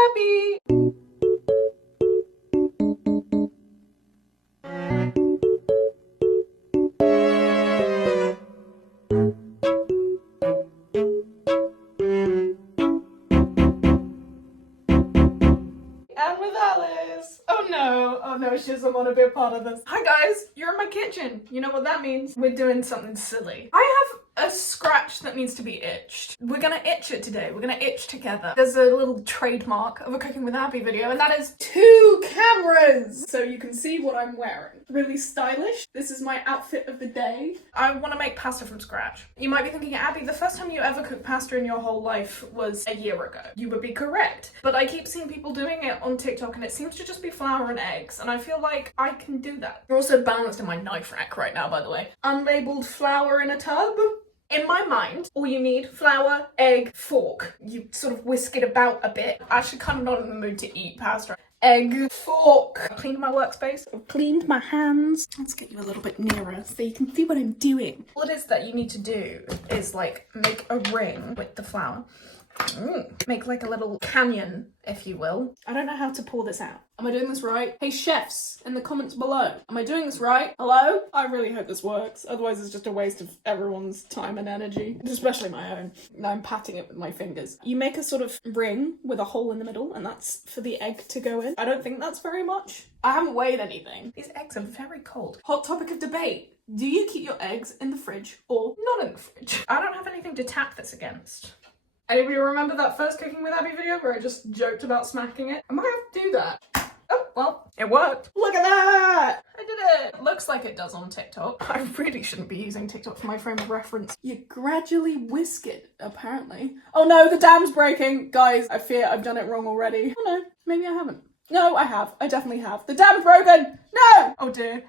Abby! And with Alice. Oh no, she doesn't want to be a part of this. Hi guys, you're in my kitchen. You know what that means? We're doing something silly. I have a scratch that needs to be itched. We're gonna itch it today. We're gonna itch together. There's a little trademark of a Cooking with Abby video, and that is 2 cameras! So you can see what I'm wearing. Really stylish. This is my outfit of the day. I want to make pasta from scratch. You might be thinking, Abby, the first time you ever cooked pasta in your whole life was a year ago. You would be correct. But I keep seeing people doing it on TikTok and it seems to just be flour and eggs, and I feel like I can do that. You're also balanced in my knife rack right now, by the way. Unlabeled flour in a tub. In my mind, all you need, flour, egg, fork. You sort of whisk it about a bit. I'm actually kind of not in the mood to eat pasta. Egg, fork. I've cleaned my workspace. I've cleaned my hands. Let's get you a little bit nearer so you can see what I'm doing. All it is that you need to do is like make a ring with the flour. Make like a little canyon, if you will. I don't know how to pour this out. Am I doing this right? Hey chefs, in the comments below. Am I doing this right? Hello? I really hope this works. Otherwise it's just a waste of everyone's time and energy. Especially my own. Now I'm patting it with my fingers. You make a sort of ring with a hole in the middle, and that's for the egg to go in. I don't think that's very much. I haven't weighed anything. These eggs are very cold. Hot topic of debate. Do you keep your eggs in the fridge or not in the fridge? I don't have anything to tap this against. Anybody remember that first Cooking with Abby video where I just joked about smacking it? I might have to do that. Oh, well, it worked. Look at that! I did it! Looks like it does on TikTok. I really shouldn't be using TikTok for my frame of reference. You gradually whisk it, apparently. Oh no, the dam's breaking! Guys, I fear I've done it wrong already. Oh no, maybe I haven't. No, I have. I definitely have. The dam's broken! No! Oh dear,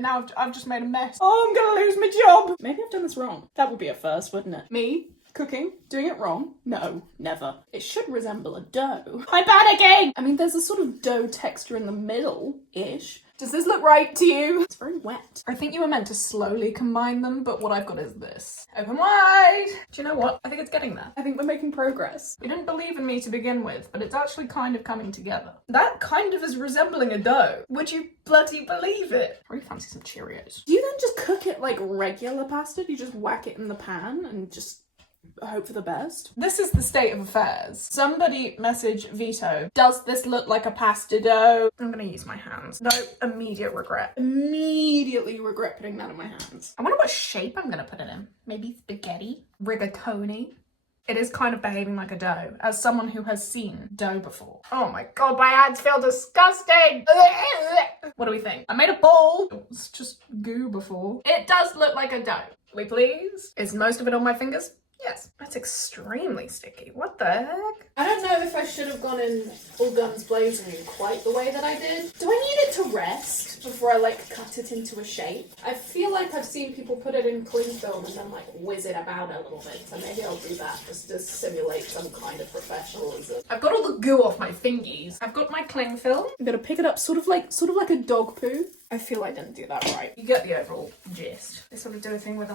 now I've just made a mess. Oh, I'm gonna lose my job! Maybe I've done this wrong. That would be a first, wouldn't it? Me? Cooking? Doing it wrong? No, never. It should resemble a dough. I'm panicking! I mean, there's a sort of dough texture in the middle-ish. Does this look right to you? It's very wet. I think you were meant to slowly combine them, but what I've got is this. Open wide! Do you know what? I think it's getting there. I think we're making progress. You didn't believe in me to begin with, but it's actually kind of coming together. That kind of is resembling a dough. Would you bloody believe it? I really fancy some Cheerios. Do you then just cook it like regular pasta? Do you just whack it in the pan and just hope for the best? This is the state of affairs. Somebody message Vito. Does this look like a pasta dough? I'm gonna use my hands. No, immediate regret. Immediately regret putting that in my hands. I wonder what shape I'm gonna put it in. Maybe spaghetti? Rigatoni? It is kind of behaving like a dough, as someone who has seen dough before. Oh my god, my hands feel disgusting! What do we think? I made a ball. It was just goo before. It does look like a dough. Can we please? Is most of it on my fingers? Yes. That's extremely sticky. What the heck? I don't know if I should have gone in all guns blazing in quite the way that I did. Do I need it to rest before I like cut it into a shape? I feel like I've seen people put it in cling film and then like whiz it about a little bit. So maybe I'll do that just to simulate some kind of professionalism. I've got all the goo off my fingies. I've got my cling film. I'm gonna pick it up sort of like a dog poo. I feel I didn't do that right. You get the overall gist. I sort of do a thing with a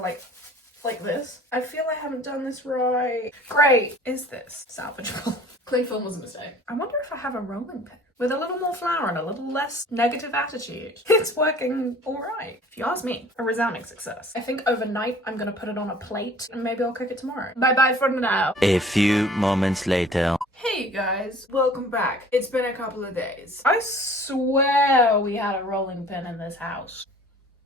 like this. I feel I haven't done this right. Great. Is this salvageable? Cling film was a mistake. I wonder if I have a rolling pin with a little more flour and a little less negative attitude. It's working all right. If you ask me, a resounding success. I think overnight I'm gonna put it on a plate and maybe I'll cook it tomorrow. Bye bye for now. A few moments later. Hey guys, welcome back. It's been a couple of days. I swear we had a rolling pin in this house.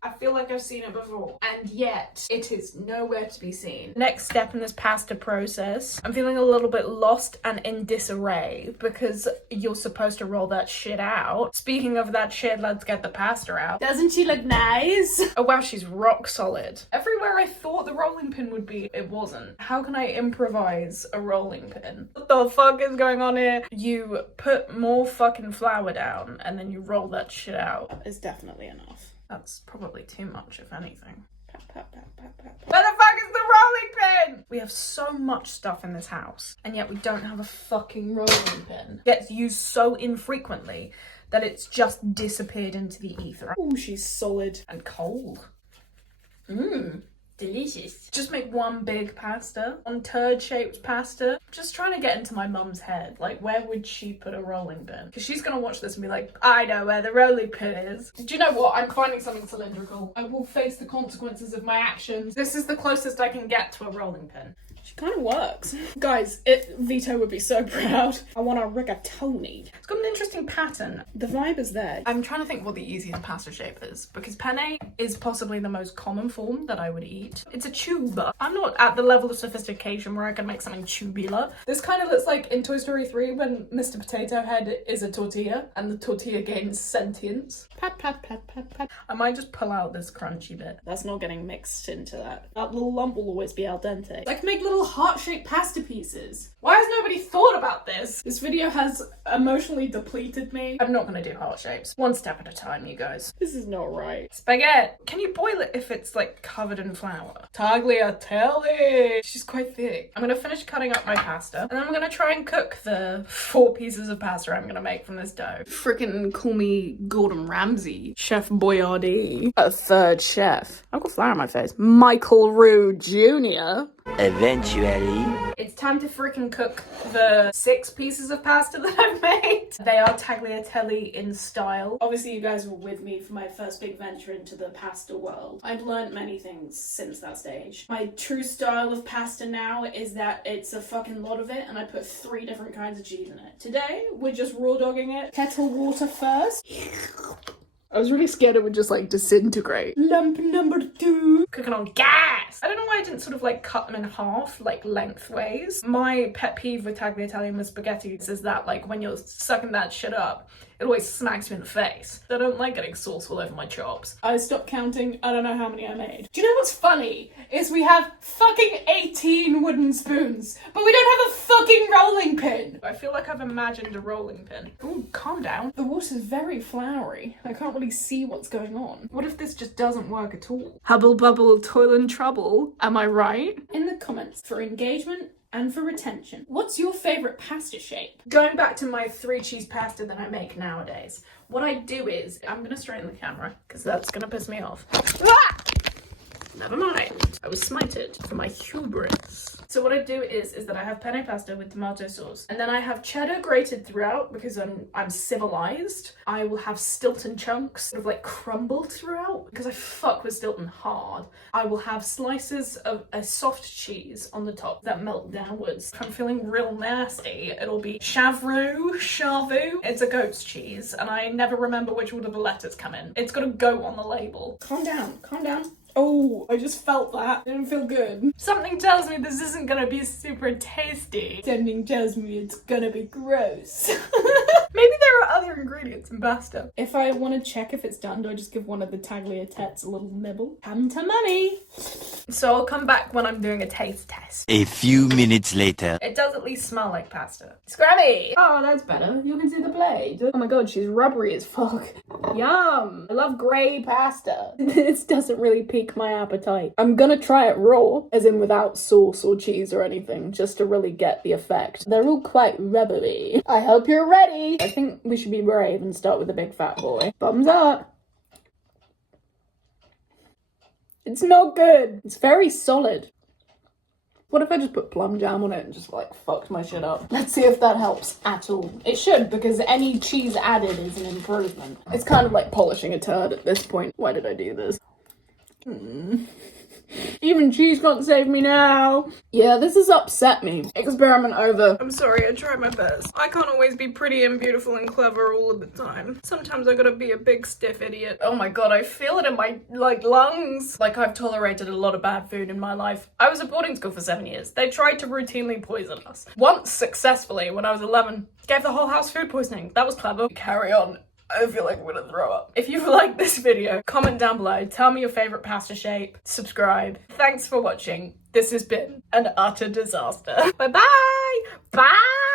I feel like I've seen it before, and yet it is nowhere to be seen. Next step in this pasta process, I'm feeling a little bit lost and in disarray because you're supposed to roll that shit out. Speaking of that shit, let's get the pasta out. Doesn't she look nice? Oh wow, she's rock solid. Everywhere I thought the rolling pin would be, it wasn't. How can I improvise a rolling pin? What the fuck is going on here? You put more fucking flour down and then you roll that shit out. It's definitely enough. That's probably too much, if anything. Where the fuck is the rolling pin? We have so much stuff in this house, and yet we don't have a fucking rolling pin. It gets used so infrequently that it's just disappeared into the ether. Oh, she's solid. And cold. Delicious. Just make one big pasta, one turd-shaped pasta. Just trying to get into my mum's head. Like, where would she put a rolling pin? Because she's gonna watch this and be like, I know where the rolling pin is. Do you know what? I'm finding something cylindrical. I will face the consequences of my actions. This is the closest I can get to a rolling pin. She kind of works. Guys, Vito would be so proud. I want a rigatoni. It's got an interesting pattern. The vibe is there. I'm trying to think what the easiest pasta shape is, because penne is possibly the most common form that I would eat. It's a tuba. I'm not at the level of sophistication where I can make something tubular. This kind of looks like in Toy Story 3 when Mr. Potato Head is a tortilla and the tortilla gains sentience. Pat, pat, pat, pat, pat. I might just pull out this crunchy bit. That's not getting mixed into that. That little lump will always be al dente. I can make little heart-shaped pasta pieces. Why has nobody thought about this? This video has emotionally depleted me. I'm not gonna do heart shapes. One step at a time, you guys. This is not right. Spaghetti. Can you boil it if it's like covered in flour? Tagliatelle. She's quite thick. I'm gonna finish cutting up my pasta and then I'm gonna try and cook the 4 pieces of pasta I'm gonna make from this dough. Freaking call me Gordon Ramsay. Chef Boyardee. A third chef. I've got flour on my face. Michael Roux Jr. Eventually. It's time to freaking cook the 6 pieces of pasta that I've made. They are tagliatelle in style. Obviously you guys were with me for my first big venture into the pasta world. I've learned many things since that stage. My true style of pasta now is that it's a fucking lot of it and I put 3 different kinds of cheese in it. Today, we're just raw dogging it. Kettle water first. I was really scared it would just like disintegrate. Lump number 2. Cooking on gas. I don't know why I didn't sort of like cut them in half, like lengthways. My pet peeve with tagliatelle with spaghetti is that like when you're sucking that shit up, it always smacks me in the face. I don't like getting sauce all over my chops. I stopped counting. I don't know how many I made. Do you know what's funny? Is we have fucking 18 wooden spoons, but we don't have a fucking rolling pin. I feel like I've imagined a rolling pin. Ooh, calm down. The water's very floury. I can't really see what's going on. What if this just doesn't work at all? Hubble bubble, toil and trouble. Am I right? In the comments for engagement and for retention. What's your favourite pasta shape? Going back to my 3 cheese pasta that I make nowadays, what I do is, I'm gonna straighten the camera, because that's gonna piss me off. Ah! Never mind. I was smited for my hubris. So what I do is that I have penne pasta with tomato sauce, and then I have cheddar grated throughout because I'm civilized. I will have Stilton chunks sort of like crumbled throughout because I fuck with Stilton hard. I will have slices of a soft cheese on the top that melt downwards. If I'm feeling real nasty, it'll be Chavu. It's a goat's cheese, and I never remember which order the letters come in. It's got a goat on the label. Calm down, calm down. Oh, I just felt that. It didn't feel good. Something tells me this isn't gonna be super tasty. Something tells me it's gonna be gross. Maybe there are other ingredients in pasta. If I want to check if it's done, do I just give one of the tagliatelles a little nibble? Come to mummy. So I'll come back when I'm doing a taste test. A few minutes later. It does at least smell like pasta. Scrabby! Oh, that's better. You can see the blade. Oh my god, she's rubbery as fuck. Yum! I love grey pasta. This doesn't really pique my appetite. I'm gonna try it raw, as in without sauce or cheese or anything, just to really get the effect. They're all quite rubbery. I hope you're ready! I think we should be brave and start with the big fat boy. Thumbs up! It's not good. It's very solid. What if I just put plum jam on it and just like fucked my shit up? Let's see if that helps at all. It should, because any cheese added is an improvement. It's kind of like polishing a turd at this point. Why did I do this? Even cheese can't save me now. Yeah, this has upset me. Experiment over. I'm sorry, I tried my best. I can't always be pretty and beautiful and clever all of the time. Sometimes I gotta be a big stiff idiot. Oh my god, I feel it in my, lungs. Like I've tolerated a lot of bad food in my life. I was at boarding school for 7 years. They tried to routinely poison us. Once successfully when I was 11. Gave the whole house food poisoning. That was clever. Carry on. I feel like I'm gonna throw up. If you've liked this video, comment down below, tell me your favourite pasta shape, subscribe. Thanks for watching. This has been an utter disaster. Bye-bye! Bye!